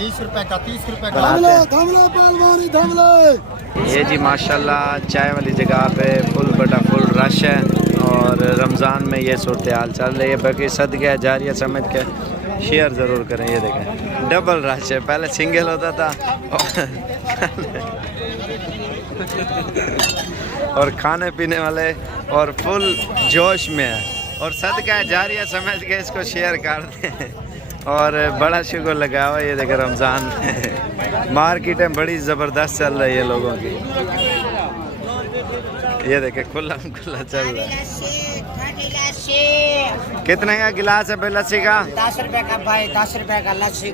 20 रुपए का 30 रुपए का। ये जी माशाल्लाह चाय वाली जगह पे फुल रश है और रमज़ान में ये सूरत हाल चल रही है। बाकी सदका जारिया समझ के शेयर ज़रूर करें। ये देखें डबल रश है, पहले सिंगल होता था और खाने पीने वाले और फुल जोश में है और सदका जारिया समझ के इसको शेयर कर दें और बड़ा शुक्र लगा हुआ। ये देखें रमज़ान में मार्केटें बड़ी ज़बरदस्त चल रही है लोगों की। ये देखें खुला चल रहा है। कितने का गिलास है भाई लस्सी का? 10 रुपए का भाई, 10 रुपए का लस्सी,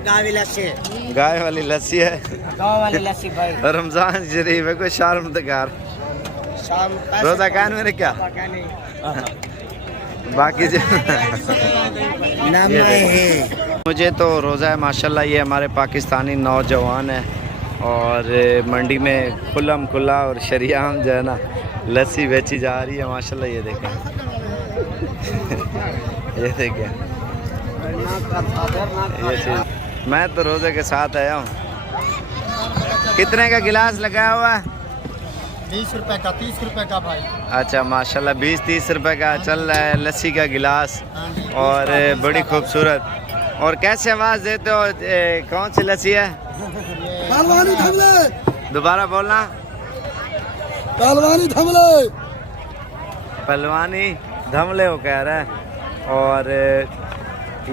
गाय वाली लस्सी है, गाँव वाली लस्सी भाई। रमज़ान शरीफ है, कोई शर्म तो कर। रोज़ा कान मेरे क्या बाकी मुझे तो रोज़ा है माशाल्लाह। ये हमारे पाकिस्तानी नौजवान है और मंडी में खुला और शरियाम जो है ना लस्सी बेची जा रही है माशाल्लाह। ये देखें ये देखें ये चीज़। मैं तो रोज़े के साथ आया हूँ। कितने का गिलास लगाया हुआ है? 20 रुपए का 30 रुपए का भाई। अच्छा माशाल्लाह 20-30 रुपए का चल रहा है लस्सी का गिलास और बड़ी खूबसूरत। और कैसे आवाज़ देते हो? कौन सी लस्सी है? पहलवानी धमले। दोबारा बोलना। पहलवानी धमले। पहलवानी धमले वो कह रहा है। और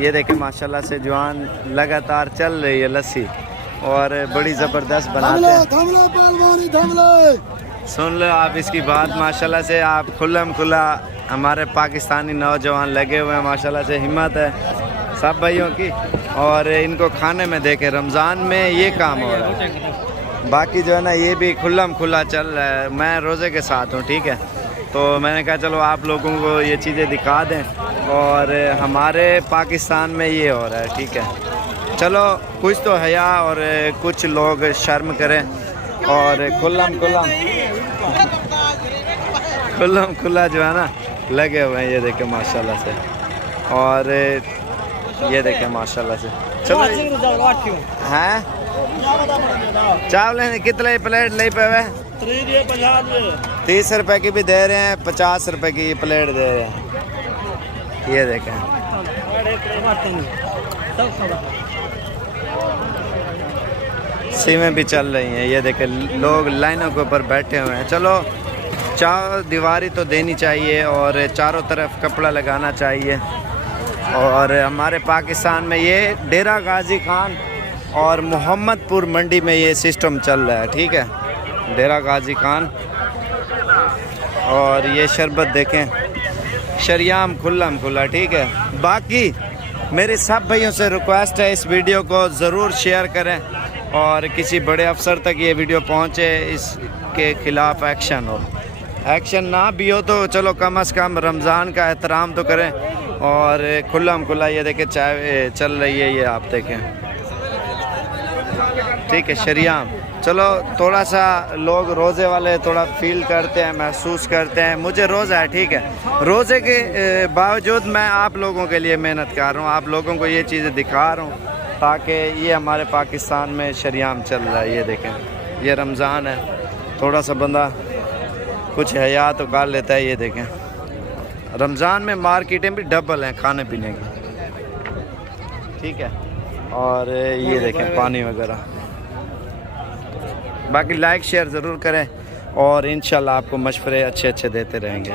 ये देखें माशाल्लाह से जवान लगातार चल रही है लस्सी और बड़ी ज़बरदस्त बनाते हैं। पहलवानी धमले। सुन लो आप इसकी बात माशाल्लाह से। आप खुला हमारे पाकिस्तानी नौजवान लगे हुए हैं माशाल्लाह से। हिम्मत है सब भाइयों की और इनको खाने में देखे रमज़ान में ये काम हो रहा है। बाकी जो है ना ये भी खुला चल रहा है। मैं रोज़े के साथ हूँ, ठीक है, तो मैंने कहा चलो आप लोगों को ये चीज़ें दिखा दें और हमारे पाकिस्तान में ये हो रहा है, ठीक है। चलो कुछ तो हया और कुछ लोग शर्म करें और खुला जो है ना लगे हुए हैं। ये देखें माशाल्लाह से और ये देखें माशाल्लाह से। चलो हैं चावल कितने प्लेट ले पे हुए? 30 रुपए की भी दे रहे हैं, 50 रुपए की प्लेट दे रहे हैं। ये देखें सीमें भी चल रही हैं। ये देखें लोग लाइनों के ऊपर बैठे हुए हैं। चलो चार दीवारी तो देनी चाहिए और चारों तरफ कपड़ा लगाना चाहिए। और हमारे पाकिस्तान में ये डेरा गाजी खान और मोहम्मदपुर मंडी में ये सिस्टम चल रहा है, ठीक है, डेरा गाजी खान। और ये शरबत देखें शरियाम खुला, ठीक है। बाकी मेरे सब भाइयों से रिक्वेस्ट है इस वीडियो को ज़रूर शेयर करें और किसी बड़े अफसर तक ये वीडियो पहुँचे, इसके ख़िलाफ़ एक्शन हो। एक्शन ना भी हो तो चलो कम से कम रमज़ान का एहतराम तो करें। और खुला ये देखें चाय चल रही है, ये आप देखें, ठीक है, शरियाम। चलो थोड़ा सा लोग रोज़े वाले थोड़ा फील करते हैं, महसूस करते हैं। मुझे रोज़ा है, ठीक है, रोज़े के बावजूद मैं आप लोगों के लिए मेहनत कर रहा हूँ, आप लोगों को ये चीज़ें दिखा रहा हूँ ताकि ये हमारे पाकिस्तान में शरियाम चल रहा है। ये देखें ये रमज़ान है, थोड़ा सा बंदा कुछ हया तो कर लेता है। ये देखें रमज़ान में मार्केटें भी डबल हैं खाने पीने की, ठीक है। और ये देखें पानी वगैरह। बाकी लाइक शेयर ज़रूर करें और इंशाल्लाह आपको मशवरे अच्छे देते रहेंगे।